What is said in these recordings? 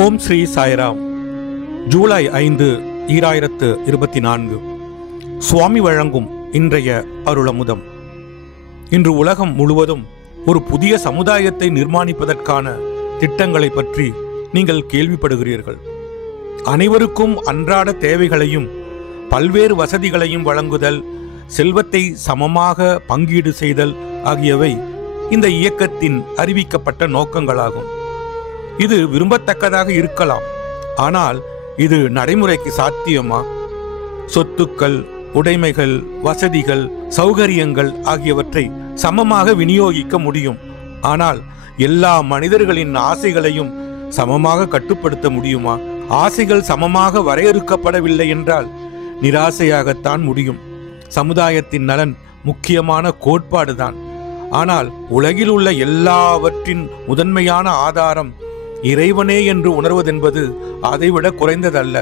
ஓம் ஸ்ரீ சாய்ராம். ஜூலை 5, 2024 சுவாமி வழங்கும் இன்றைய அருளமுதம். இன்று உலகம் முழுவதும் ஒரு புதிய சமுதாயத்தை நிர்மாணிப்பதற்கான திட்டங்களை பற்றி நீங்கள் கேள்விப்படுகிறீர்கள். அனைவருக்கும் அன்றாட தேவைகளையும் பல்வேறு வசதிகளையும் வழங்குதல், செல்வத்தை சமமாக பங்கீடு செய்தல் ஆகியவை இந்த இயக்கத்தின் அறிவிக்கப்பட்ட நோக்கங்களாகும். இது விரும்பத்தக்கதாக இருக்கலாம், ஆனால் இது நடைமுறைக்கு சாத்தியமா? சொத்துக்கள், உடைமைகள், வசதிகள், சௌகரியங்கள் ஆகியவற்றை சமமாக விநியோகிக்க முடியும். ஆனால் எல்லா மனிதர்களின் ஆசைகளையும் சமமாக கட்டுப்படுத்த முடியுமா? ஆசைகள் சமமாக வரையறுக்கப்படவில்லை என்றால் நிராசையாகத்தான் முடியும். சமுதாயத்தின் நலன் முக்கியமான கோட்பாடுதான். ஆனால் உலகில் உள்ள எல்லாவற்றின் முதன்மையான ஆதாரம் இறைவனே என்று உணர்வதென்பது அதைவிட குறைந்ததல்ல.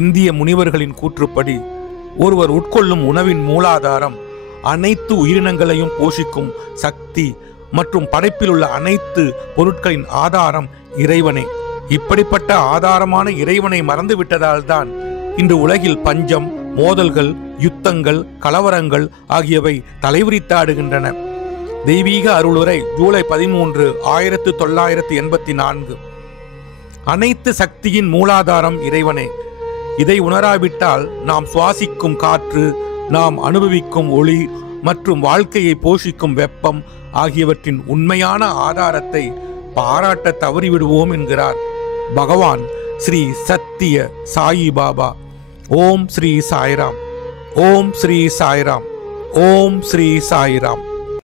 இந்திய முனிவர்களின் கூற்றுப்படி ஒருவர் உட்கொள்ளும் உணவின் மூலாதாரம் அனைத்து உயிரினங்களையும் போஷிக்கும் சக்தி மற்றும் படைப்பில் உள்ள அனைத்து பொருட்களின் ஆதாரம் இறைவனே. இப்படிப்பட்ட ஆதாரமான இறைவனை மறந்துவிட்டதால் தான் இன்று உலகில் பஞ்சம், மோதல்கள், யுத்தங்கள், கலவரங்கள் ஆகியவை தலைவிரித்தாடுகின்றன. தெய்வீக அருளுரை ஜூலை 13, 1984. அனைத்து சக்தியின் மூலாதாரம் இறைவனே. இதை உணராவிட்டால் நாம் சுவாசிக்கும் காற்று, நாம் அனுபவிக்கும் ஒளி மற்றும் வாழ்க்கையை போஷிக்கும் வெப்பம் ஆகியவற்றின் உண்மையான ஆதாரத்தை பாராட்ட தவறிவிடுவோம் என்கிறார் பகவான் ஸ்ரீ சத்திய சாயி பாபா. ஓம் ஸ்ரீ சாய்ராம். ஓம் ஸ்ரீ சாய்ராம். ஓம் ஸ்ரீ சாய்ராம்.